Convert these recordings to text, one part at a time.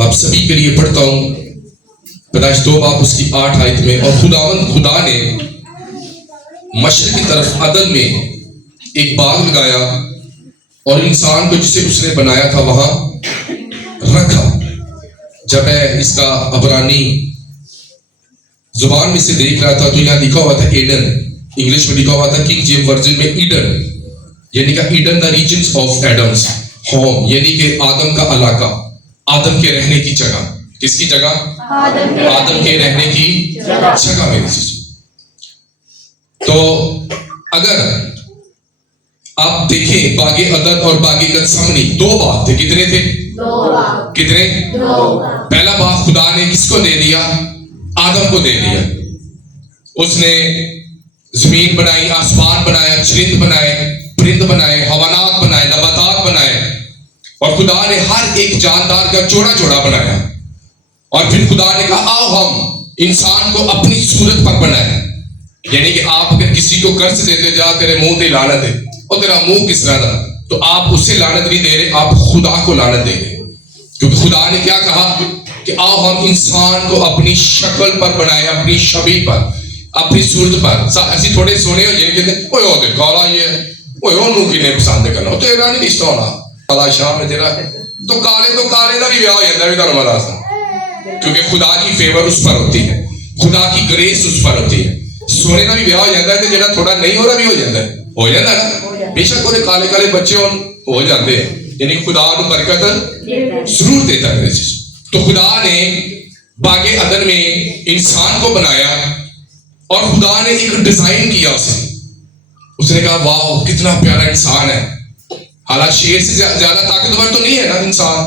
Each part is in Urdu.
میں آپ سبھی کے لیے پڑھتا ہوں پیدائش 2 باب اس کی 8 آیت میں. اور خدا نے مشرق کی طرف عدن میں ایک باغ لگایا اور انسان کو جسے اس نے بنایا تھا وہاں رکھا. جب میں اس کا عبرانی زبان میں سے دیکھ رہا تھا تو یہاں لکھا ہوا تھا ایڈن, انگلش میں لکھا ہوا تھا کنگ جیمز ورژن میں ایڈن, یعنی کہ Eden the regions of Adam's home, یعنی کہ آدم کا علاقہ, آدم کے رہنے کی جگہ. کس کی جگہ؟ آدم کے رہنے کی جگہ میں. تو اگر آپ دیکھیں باغ عدن اور باغ گتسمنی 2 باغ تھے. کتنے تھے؟ 2 کتنے؟ 2. پہلا باغ خدا نے کس کو دے دیا؟ آدم کو دے دیا. اس نے زمین بنائی, آسمان بنایا, چرند بنائے, پرند بنائے, حیوانات بنائے, نباتات بنائے, اور خدا نے ہر ایک جاندار کا جوڑا جوڑا بنایا. اور پھر خدا نے کہا آؤ ہم انسان کو اپنی صورت پر بنائیں. یعنی کہ آپ اگر کسی کو قرض دیتے جا تیرے منہ تے لعنت ہے, اور تیرا منہ کس طرح تھا, تو آپ اسے لعنت نہیں دے رہے, آپ خدا کو لعنت دے رہے. کیونکہ خدا نے کیا کہا کہ آؤ ہم انسان کو اپنی شکل پر بنائیں, اپنی شبیہ پر, اپنی صورت پر. ایسی تھوڑے سونے ہو یہ کہتے ہیں اوے او تے کالا یہ ہے, اوے اونوں کنے پسند کرنا, تیرا نہیں رشتہ ہونا کالا شاہ میں تیرا, تو کالے دا بھی بیاہ ہو جاتا ہے بھی تانوں مزہ. کیونکہ خدا کی فیور اس پر ہوتی ہے, خدا کی گریس اس پر ہوتی ہے. سونے کا بھی بیاہ ہو جاتا ہے تو جڑا تھوڑا نہیں ہو رہا بھی ہو جاتا ہے, ہو جاتا ہے نا. بے شک وہ کالے کالے بچے ہو جاتے ہیں, یعنی خدا کو برکت ضرور دیتا ہے. تو خدا نے باغ عدن میں انسان کو بنایا اور خدا نے ایک ڈیزائن کیا اسے. اس نے کہا واو کتنا پیارا انسان ہے. حالانکہ شیر سے زیادہ طاقتور تو نہیں ہے نا انسان,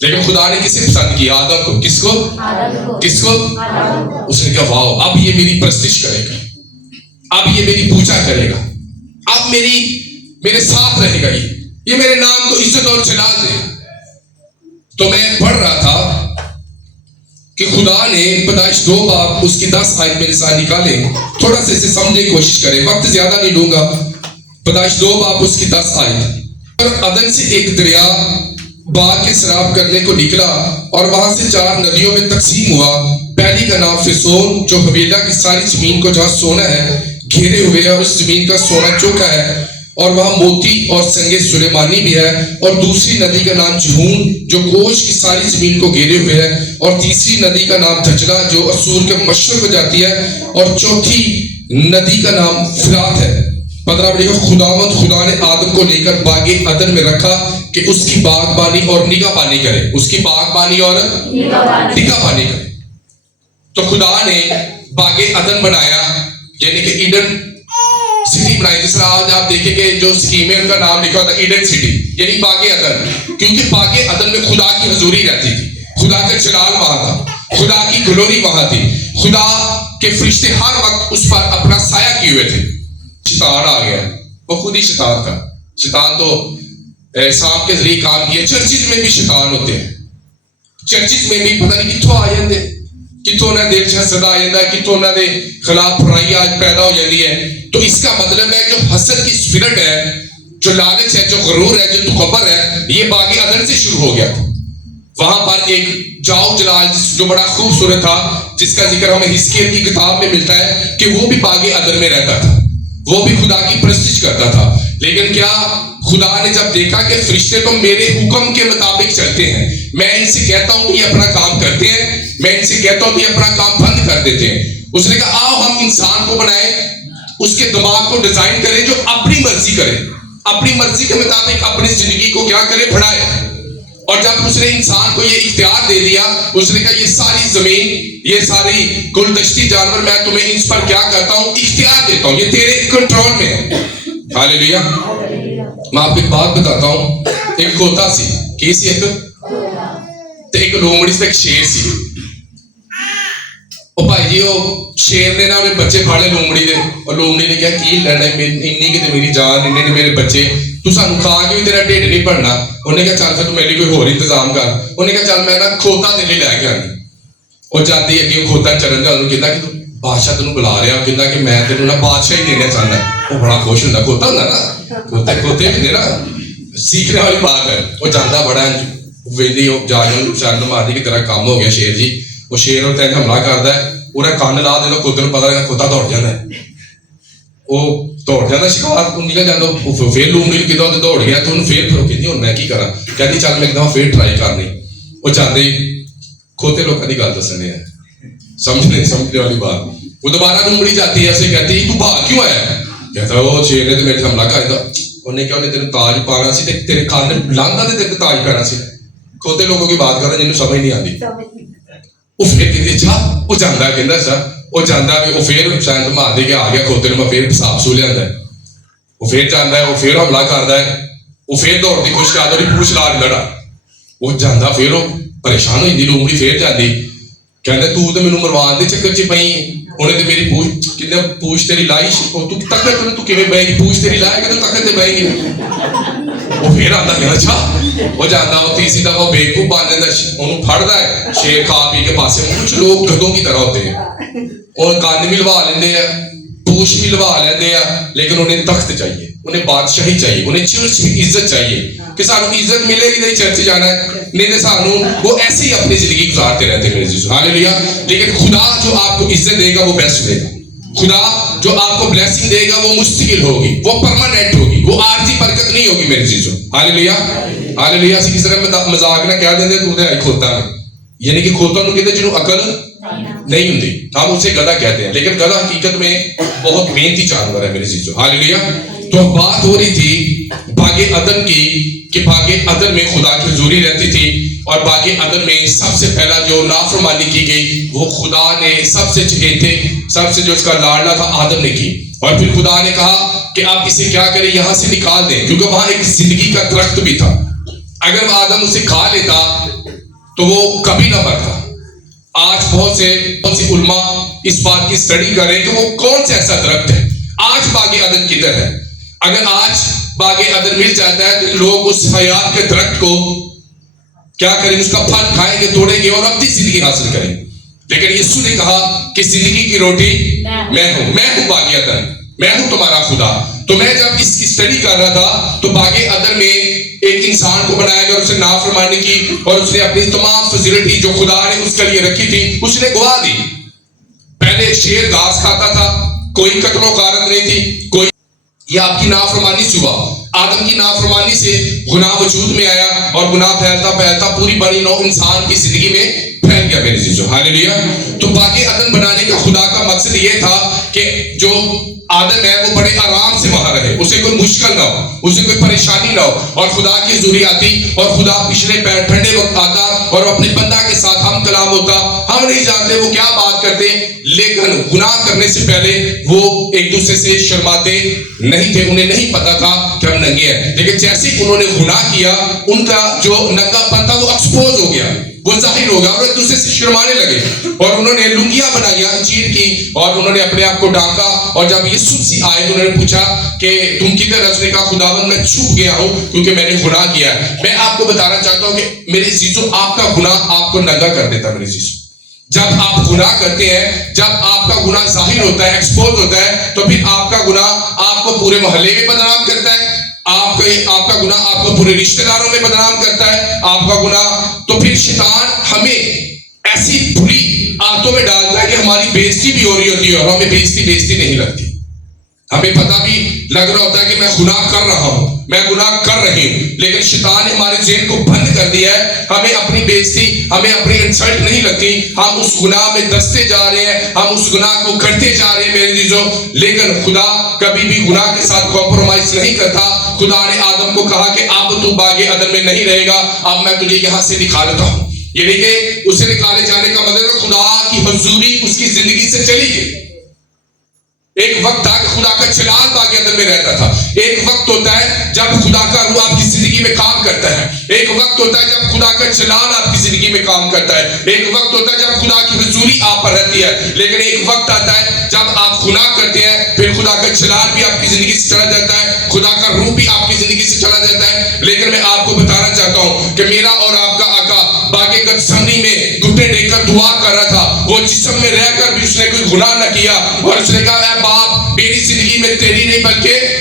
لیکن خدا نے کسے پسند کیا؟ آدم کو. کس کو؟ کس کو؟ اس نے کہا واو اب یہ میری پرستش کرے گا, اب یہ میری پوجا کرے گا, اب میرے ساتھ رہے گا, یہ میرے نام کو عزت اور جلال دے. تو میں پڑھ رہا تھا کہ خدا نے پیدائش 2 باب اس کی 10 آیت میرے ساتھ نکالیں, تھوڑا سا اسے سمجھنے کی کوشش کریں, وقت زیادہ نہیں لوں گا. پیدائش 2 باب اس کی 10 آیت. اور عدن سے ایک دریا باغ کے سراب کرنے کو نکلا اور وہاں سے 4 ندیوں میں تقسیم ہوا. پہلی کا نام فسون جو حویلا کی ساری زمین کو جہاں سونا ہے گھیرے ہوئے ہے, اس زمین کا سونا چوکا ہے اور وہاں موتی اور سنگ سلیمانی بھی ہے. اور دوسری ندی کا نام جہون جو کوش کی ساری زمین کو گھیرے ہوئے ہے. اور تیسری ندی کا نام دجلہ جو اسور کے مشرق کو جاتی ہے. اور چوتھی ندی کا نام فرات ہے. 15 بڑے خدا نے آدم کو لے کر باغ عدن میں رکھا کہ اس کی باغبانی اور نگہبانی کرے. اس کی باغبانی اور نگہبانی کرے. تو خدا نے باغ عدن بنایا, یعنی کہ ایڈن سٹی بنائی. جس طرح آج آپ دیکھیں کہ جو اسکیم ہے ان کا نام لکھا ہوتا ہے ایڈن سٹی, یعنی باغ عدن. کیونکہ باغ عدن میں خدا کی حضوری رہتی تھی, خدا کا جلال وہاں تھا, خدا کی گلوری وہاں تھی, خدا کے فرشتے ہر وقت اس پر اپنا سایہ کیے ہوئے تھے. شیطان آ گیا, وہ خود ہی شیطان تھا. شیطان تو سانپ کے ذریعے کام کیا. چرچز میں بھی شیطان ہوتے ہیں, چرچز میں بھی پتہ نہیں کتوں آ جاتے, کتوں انہیں دل چ حسد آ جاتا ہے, کتوں انہوں دے خلاف برائی آج پیدا ہو جاتی ہے. تو اس کا مطلب ہے جو حسد کی اسپرٹ ہے, جو لالچ ہے, جو غرور ہے, جو تکبر ہے, یہ باغ عدن سے شروع ہو گیا تھا. وہاں پر ایک جاؤ جلال جو بڑا خوبصورت تھا, جس کا ذکر ہمیں حزقیل کی کتاب میں ملتا ہے کہ وہ بھی باغ عدن میں رہتا تھا, وہ بھی خدا کی پرستش کرتا تھا. لیکن کیا خدا نے جب دیکھا کہ فرشتے تو میرے حکم کے مطابق چلتے ہیں, میں ان سے کہتا ہوں کہ یہ اپنا کام کرتے ہیں, میں ان سے کہتا ہوں کہ یہ اپنا کام بند کر دیتے ہیں. اس نے کہا آؤ ہم انسان کو بنائیں, اس کے دماغ کو ڈیزائن کریں جو اپنی مرضی کرے, اپنی مرضی کے مطابق اپنی زندگی کو کیا کرے, بڑھائے. اور جب اس نے انسان کو یہ اختیار دے دیا, اس نے کہا یہ ساری زمین, یہ ساری گلدشتی جانور میں تمہیں ان پر کیا کرتا ہوں, اختیار دیتا ہوں, یہ تیرے کنٹرول میں ہے. ہاللیلویا. میں آپ کو ایک بات بتاتا ہوں. ایک کھوتا سی, کی سی ایک لومڑی سے ایک شیر سی. او بھائی جی وہ شیر نے نا اپنے بچے پھاڑے لومڑی دے, اور لومڑی نے کہا کی لینا انی کہ میری جان, انہیں نے میرے بچے, تو سانو کھا کے بھی تیرا ڈھڈ نہیں بھرنا. انہیں کہا چل پھر تو میرے لیے کوئی اور انتظام کر. انہیں کہا چل میں نا کھوتا تیرے لیے لے کے آنی. اور جاتی ہے کہ کھوتا چلن جا, کہتا کہ بادشاہ تینوں بلا رہا, کہتا کہ میں تینوں نا بادشاہ ہی دینا چاہتا. وہ بڑا خوش ہوتا, کھوتا ہوتا نا, کھوتے بھی نا سیکھنے والی بات ہے. وہ جانا بڑا ویلی جا کے شاید مارتی کہ تیرا کام ہو گیا شیر جی. وہ شیر اور تین حملہ کرتا ہے, پورا کن لا دینا, کتے پتا لگا کتا دوڑ جانا ہے, وہ دوڑ جانا شکار نکل جاتا, پھر لومڑی کتا دوڑ گیا تو انہوں پھر کہتی ہوں میں کی کرا, کہتی چل میں ایک پھر ٹرائی کرنی. وہ چاہتے کھوتے لوگوں کی گل دسنے ہیں, سمجھنے والی بات. وہ دوبارہ لومڑی جاتی ہے, اسے کہتی تو بھاگ کیوں آیا, کہتا وہ شیر نے تو میرے حملہ کر دیا. انہیں کیا انہیں تیرے تاج پانا سی, تیرے کان لانگا تے تیرے تاج پانا سی. کھوتے لوگوں کی بات کر رہے ہیں جنہوں سمجھ نہیں آتی. وہ پھر کہتے اچھا وہ جانا کہنا سر, وہ جانا کہ وہ پھر شاید مار دے کے آ گیا کھوتے میں پھر صاف سو لیا ہے. وہ پھر جانا ہے, وہ پھر حملہ کرتا ہے, وہ پھر دوڑتی کچھ کیا تو پوچھ لا لڑا. وہ جانا پھر وہ پریشان ہوئی دی, لومڑی پھر جاتی کہتے تو میرے مروان کے چکر چ پی, انہیں تو میری پوچھ کہتے پوچھ تیری لائی تک تو کیون بہ گی, پوچھ تیری لائے کہ تک تے بہ گی. وہ پھر آتا کہنا اچھا وہ جانا, وہ تیسری دفعہ بیوقوف بن جاتا, انہوں پھڑتا ہے شیر کھا پی کے پاسے. کچھ لوگ گدوں کی طرح ہوتے ہیں, اور کان بھی لوا لیندے ہیں, پوچھ بھی لوا لیندے ہیں, لیکن انہیں تخت چاہیے, انہیں بادشاہی چاہیے, انہیں چرچ کی عزت چاہیے کہ سانو عزت ملے گی نہیں چرچ جانا ہے, نہیں تو سانو وہ ایسے ہی اپنی زندگی گزارتے رہتے ہیں میرے عزیزو. ہاللیلویہ. لیکن خدا جو آپ کو عزت دے گا وہ بیسٹ دے گا. خدا جو آپ کو بلیسنگ دے گا وہ مستقل ہوگی, وہ پرماننٹ ہوگی, وہ عارضی برکت نہیں ہوگی میرے عزیزو. ہاللیلویہ. ہاللیلویہ. اسی کسی طرح مذاق نہ کہہ دیندے تو تے کھوتا میں, یعنی کہ کھوتا نو کہتے جنہوں عقل نہیں ہوندی, ہم اسے گدھا کہتے ہیں, لیکن گدھا حقیقت میں بہت محنتی جانور ہے میرے عزیزو. ہاللیلویہ. تو بات ہو رہی تھی باغ عدن کی کہ باغ عدن میں خدا کی حضوری رہتی تھی, اور باغ عدن میں سب سے پہلا جو نافرمانی کی گئی وہ خدا نے سب سے چہیتے, سب سے جو اس کا لاڈلا تھا آدم نے کی. اور پھر خدا نے کہا کہ آپ اسے کیا کریں, یہاں سے نکال دیں, کیونکہ وہاں ایک زندگی کا درخت بھی تھا. اگر آدم اسے کھا لیتا تو وہ کبھی نہ مرتا. آج بہت سی علماء اس بات کی اسٹڈی کر رہے ہیں کہ وہ کون سا ایسا درخت ہے. آج باغ عدن کدھر ہے؟ اگر آج باغ عدن مل جاتا ہے تو لوگ اس حیات کے درخت کو کیا کریں, اس کا پھل کھائیں گے, توڑیں گے اور اپنی زندگی حاصل کریں. لیکن یسوع نے کہا کہ زندگی کی روٹی میں ہوں باغ عدن, میں ہوں تمہارا خدا. تو میں جب اس کی اسٹڈی کر رہا تھا تو باغ عدن میں ایک انسان کو بنایا گیا, اس نے نافرمانی کی اور اس نے اپنی تمام فیسلٹی جو خدا نے اس کے لیے رکھی تھی اس نے گوا دی. پہلے شیر گھاس کھاتا تھا, کوئی قتل و غارت نہیں تھی, کوئی, یہ آپ کی نافرمانی سے ہوا. آدم کی نافرمانی سے گناہ وجود میں آیا, اور گناہ پھیلتا پھیلتا پوری بڑی نو انسان کی زندگی میں پھیل گیا میرے عزیزو. ہاللیلویہ. تو باغ عدن بنانے کا خدا کا مقصد یہ تھا کہ جو آدم ہے وہ بڑے آرام سے وہاں رہے, اسے کوئی مشکل نہ ہو, اسے کوئی پریشانی نہ ہو. اور خدا کی حضوری آتی اور خدا پچھلے پیر ٹھنڈے وقت آتا اور اپنے بندہ کے ساتھ ہم کلام ہوتا. ہم نہیں جانتے وہ کیا بات کرتے, لیکن گناہ کرنے سے پہلے وہ ایک دوسرے سے شرماتے نہیں تھے, انہیں نہیں پتا تھا کہ ہم ننگے ہیں. لیکن جیسے ہی انہوں نے گناہ کیا, ان کا جو ننگا پن تھا وہ ایکسپوز ہو گیا, وہ ظاہر ہو گیا, اور ایک دوسرے سے شرمانے لگے, اور انہوں نے لنگیاں بنائی انجیر کی, اور انہوں نے اپنے آپ کو ڈانکا. اور جب یسوع مسیح آئے تو انہوں نے پوچھا کہ تم کدھر؟ اس نے کہا خداوند میں چھپ گیا ہوں کیونکہ میں نے گناہ کیا ہے. میں آپ کو بتانا چاہتا ہوں کہ میرے عزیزو آپ کا گناہ آپ کو ننگا کر دیتا ہے میرے عزیزو. جب آپ گناہ کرتے ہیں, جب آپ کا گناہ ظاہر ہوتا ہے, ایکسپوز ہوتا ہے, تو پھر آپ کا گناہ آپ کو پورے محلے میں بدنام کرتا ہے, آپ کا گناہ آپ کو پورے رشتہ داروں میں بدنام کرتا ہے, آپ کا گناہ. تو پھر شیطان ہمیں ایسی بری عادتوں میں ڈالتا ہے کہ ہماری بےعزتی بھی ہو رہی ہوتی ہے اور ہمیں بےعزتی نہیں لگتی. ہمیں پتہ بھی لگ رہا ہوتا ہے کہ میں گناہ کر رہا ہوں, میں گناہ کر رہی ہوں, لیکن شیطان نے ہمارے ذہن کو بند کر دیا ہے. ہمیں اپنی بےعزتی, ہمیں اپنی انسلٹ نہیں لگتی, ہم اس گناہ میں دستے جا رہے ہیں, ہم اس گناہ کو کرتے جا رہے ہیں میرے عزیزو. لیکن خدا کبھی بھی گناہ کے ساتھ کمپرومائز نہیں کرتا. خدا نے آدم کو کہا کہ اب تو باغ عدن میں نہیں رہے گا, اب میں تجھے یہاں سے نکال دیتا ہوں. یعنی کہ اسے نکالے جانے کا مطلب خدا کی حضوری اس کی زندگی سے چلی گئی. ایک وقت تھا کہ خدا کا چلال باغ عدن میں رہتا تھا. ایک وقت ہوتا ہے جب خدا کا روح آپ کی زندگی میں کام کرتا ہے. ایک وقت ہوتا ہے جب خدا کا چلال آپ کی زندگی میں کام کرتا ہے. ایک وقت ہوتا ہے جب خدا کی حضوری آپ پر رہتی ہے. لیکن ایک وقت آتا ہے جب آپ گناہ کرتے ہیں, پھر خدا کا چلال بھی آپ کی زندگی سے چلا جاتا ہے, خدا کا روح بھی آپ کی زندگی سے چلا جاتا ہے. لیکن میں آپ کو بتانا چاہتا ہوں کہ میرا اور آپ کا آقا باغ گتسمنی میں گھٹنے ٹیک کر دعا کر رہا تھا. وہ جسم میں رہ کر بھی اس نے کوئی گناہ نہ کیا, اور اس نے کہا اے باپ, میری زندگی میں تیری نہیں بلکہ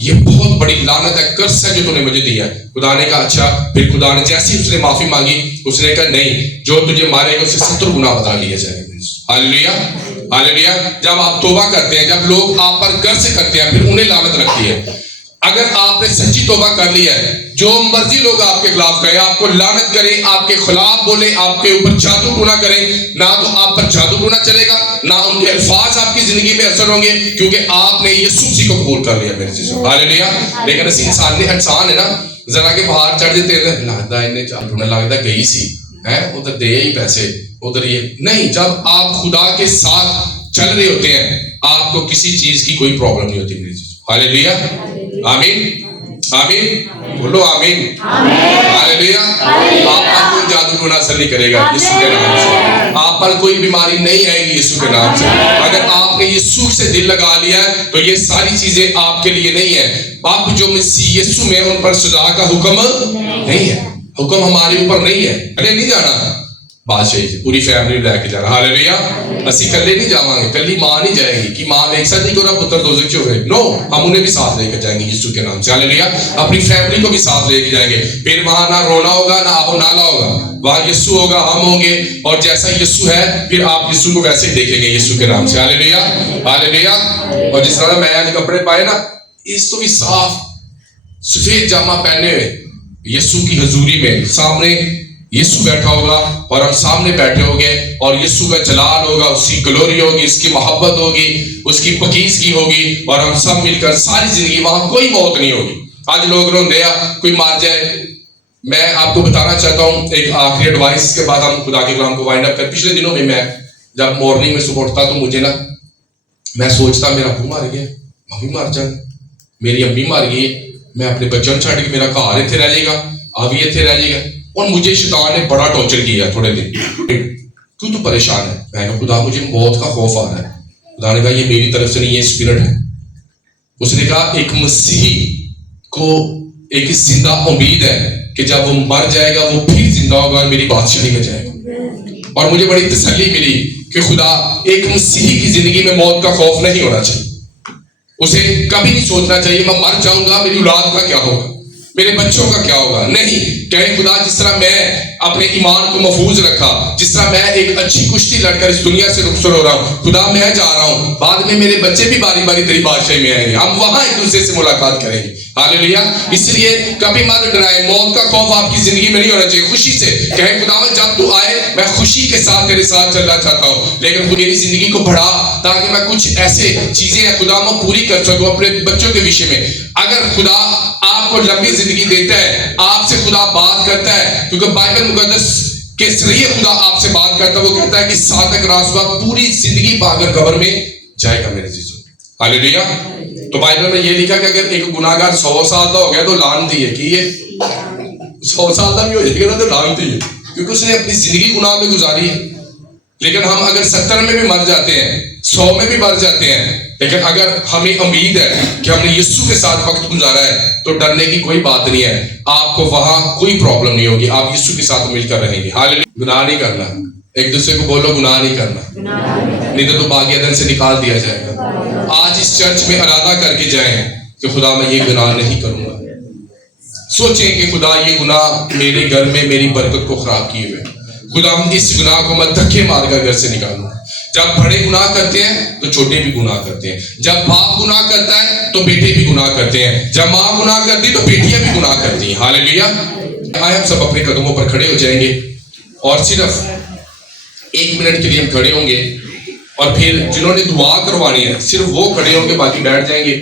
یہ بہت بڑی لعنت ہے، کرس ہے جو تو نے مجھے دیا ہے. خدا نے کہا اچھا. پھر خدا نے جیسے اس نے معافی مانگی، اس نے کہا نہیں، جو تجھے مارے گا اسے 70 گنا بتا لیا جائے گا. ہاللیلویا ہاللیلویا. جب آپ توبہ کرتے ہیں، جب لوگ آپ پر قرض کرتے ہیں، پھر انہیں لعنت لگتی ہے. اگر آپ نے سچی توبہ کر لی ہے، جو مرضی لوگ آپ کے خلاف کہیں، آپ کو لعنت کریں، آپ کے خلاف بولیں، آپ کے اوپر جادو ٹونا کریں، نہ تو آپ پر جادو ٹونا چلے گا، نہ ان کے الفاظ آپ کی زندگی میں اثر ہوں گے، کیونکہ آپ نے یسوع مسیح کو قبول کر لیا میرے چیزوں. ہاللیلویا. لیکن اسی انسان ہے نا، ذرا کے باہر چڑھ جاتے ہیں، لگتا ہے انہیں جادو ٹونا، لگتا گئی سی ہے ادھر دے ہی پیسے ادھر یہ نہیں. جب آپ خدا کے ساتھ چل رہے ہوتے ہیں، آپ کو کسی چیز کی کوئی پرابلم نہیں ہوتی میری چیز. ہاللیلویا آمین آمین. بولو آمین ہاللیلویا. آپ پر کوئی جادو ٹونا اثر نہیں کرے گا یسوع کے نام سے. آپ پر کوئی بیماری نہیں آئے گی یسوع کے نام سے. اگر آپ نے یسوع سے دل لگا لیا ہے تو یہ ساری چیزیں آپ کے لیے نہیں ہیں. اب جو مسیح یسوع میں، ان پر سزا کا حکم نہیں ہے. حکم ہمارے اوپر نہیں ہے. ارے نہیں جانا بادشاہی سے، پوری فیملی لے کے جانا. ہاللیلویا. اسی کلے نہیں جاواں گے، کلی ماں نہیں جائے گی کہ ماں ایک ساتھ نہیں کرا پتر دوزخ چ ہوئے. نو، ہم انہیں بھی ساتھ لے کے جائیں گے یسوع کے نام سے. ہاللیلویا. اپنی فیملی کو بھی ساتھ لے کے جائیں گے. پھر وہاں نہ رونا ہوگا، نہ آپ نالا ہوگا. وہاں یسوع ہوگا، ہم ہوں گے، اور جیسا یسوع ہے پھر آپ یسوع کو ویسے ہی دیکھیں گے یسوع کے نام سے. ہاللیلویا ہاللیلویا. اور جس طرح میں آج کپڑے پائے نا، اس کو بھی صاف سفید جامہ پہنے ہوئے یسوع کی حضوری میں، سامنے یسوع بیٹھا ہوگا اور ہم سامنے بیٹھے ہوں گے، اور یسوع کا جلال ہوگا، اس کی گلوری ہوگی، اس کی محبت ہوگی، اس کی پاکیزگی ہوگی، اور ہم سب مل کر ساری زندگی، وہاں کوئی موت نہیں ہوگی. آج لوگ روندے ہیں کوئی مار جائے. میں آپ کو بتانا چاہتا ہوں ایک آخری ایڈوائس کے بعد ہم خدا کے کلام کو وائنڈ اپ کر. پچھلے دنوں میں جب مارننگ میں صبح اٹھتا تو مجھے نا، میں سوچتا میرا ابو مار گیا، میں بھی مر جاؤں، میری امی مار گئی، میں اپنے بچوں چھڑ کے میرا گھر اتنے رہ جائے گا، ابھی اتنے رہ جائے گا. اور مجھے شیطان نے بڑا ٹارچر کیا تھوڑے دن. کیوں تو پریشان ہے؟ میں نے کہا خدا مجھے موت کا خوف آ رہا ہے. خدا نے کہا یہ میری طرف سے نہیں، یہ اسپرٹ ہے. اس نے کہا ایک مسیحی کو ایک زندہ امید ہے کہ جب وہ مر جائے گا وہ پھر زندہ ہوگا اور میری بادشاہی میں جائے گا. اور مجھے بڑی تسلی ملی کہ خدا، ایک مسیحی کی زندگی میں موت کا خوف نہیں ہونا چاہیے. اسے کبھی نہیں سوچنا چاہیے میں مر جاؤں گا، میری اولاد کا کیا ہوگا، میرے بچوں کا کیا ہوگا. نہیں، کہ خدا جس طرح میں اپنے ایمان کو محفوظ رکھا، جس طرح میں ایک اچھی کشتی لڑ کر اس دنیا سے رخصت ہو رہا ہوں، خدا میں جا رہا ہوں، بعد میں میرے بچے بھی باری باری تیری بادشاہی میں آئیں گے، ہم وہاں ایک دوسرے سے ملاقات کریں گے. ہاللیلویا. اس لیے کبھی مت ڈرائیں. موت کا خوف آپ کی زندگی میں نہیں ہونا چاہیے. خوشی سے کہیں خداوند جب تو آئے میں خوشی کے ساتھ تیرے ساتھ چلنا چاہتا ہوں، لیکن میری زندگی کو بڑھا تاکہ میں کچھ ایسے چیزیں خداوند پوری کر سکوں اپنے بچوں کے وشے میں. اگر خدا آپ کو لمبی زندگی دیتا ہے، آپ سے خدا بات کرتا ہے، کیونکہ بائبل مقدس کے ذریعے خدا آپ سے بات کرتا ہے. وہ کہتا ہے کہ صادق راست بات پوری زندگی پا کر قبر میں جائے گا میرے عزیزوں. ہاللیلویا. تو بائبل میں یہ لکھا کہ اگر ایک گناہگار 100 سال کا ہو گیا تو لعنتی ہے، کہ یہ 100 سال کا بھی ہو جائے گا تو لعنتی ہے، کیونکہ اس نے اپنی زندگی گناہ میں گزاری ہے. لیکن ہم اگر 70 میں بھی مر جاتے ہیں، 100 میں بھی مر جاتے ہیں، لیکن اگر ہمیں امید ہے کہ ہم نے یسوع کے ساتھ وقت گزارا ہے تو ڈرنے کی کوئی بات نہیں ہے. آپ کو وہاں کوئی پرابلم نہیں ہوگی، آپ یسوع کے ساتھ مل کر رہیں گے. ہاللیلویا. گناہ نہیں کرنا. ایک دوسرے کو بولو گناہ نہیں کرنا، نہیں تو باغ عدن سے نکال دیا جائے گا. آج اس چرچ میں ارادہ کر کے جائیں کہ خدا میں یہ گناہ نہیں کروں گا. سوچیں کہ خدا یہ گناہ میرے گھر میں میری برکت کو خراب کیے ہوئے، خدا اس گناہ کو میں دھکے مار کر گھر سے نکالوں. جب بڑے گناہ کرتے ہیں تو چھوٹے بھی گناہ کرتے ہیں. جب باپ گناہ کرتا ہے تو بیٹے بھی گناہ کرتے ہیں. جب ماں گناہ کرتی تو بیٹیاں بھی گناہ کرتی ہیں. ہاللیلویا. آئے ہم سب اپنے قدموں پر کھڑے ہو جائیں گے اور صرف 1 منٹ کے لیے ہم کھڑے ہوں گے، اور پھر جنہوں نے دعا کروانی ہے صرف وہ کھڑے ہوں گے، باقی بیٹھ جائیں گے.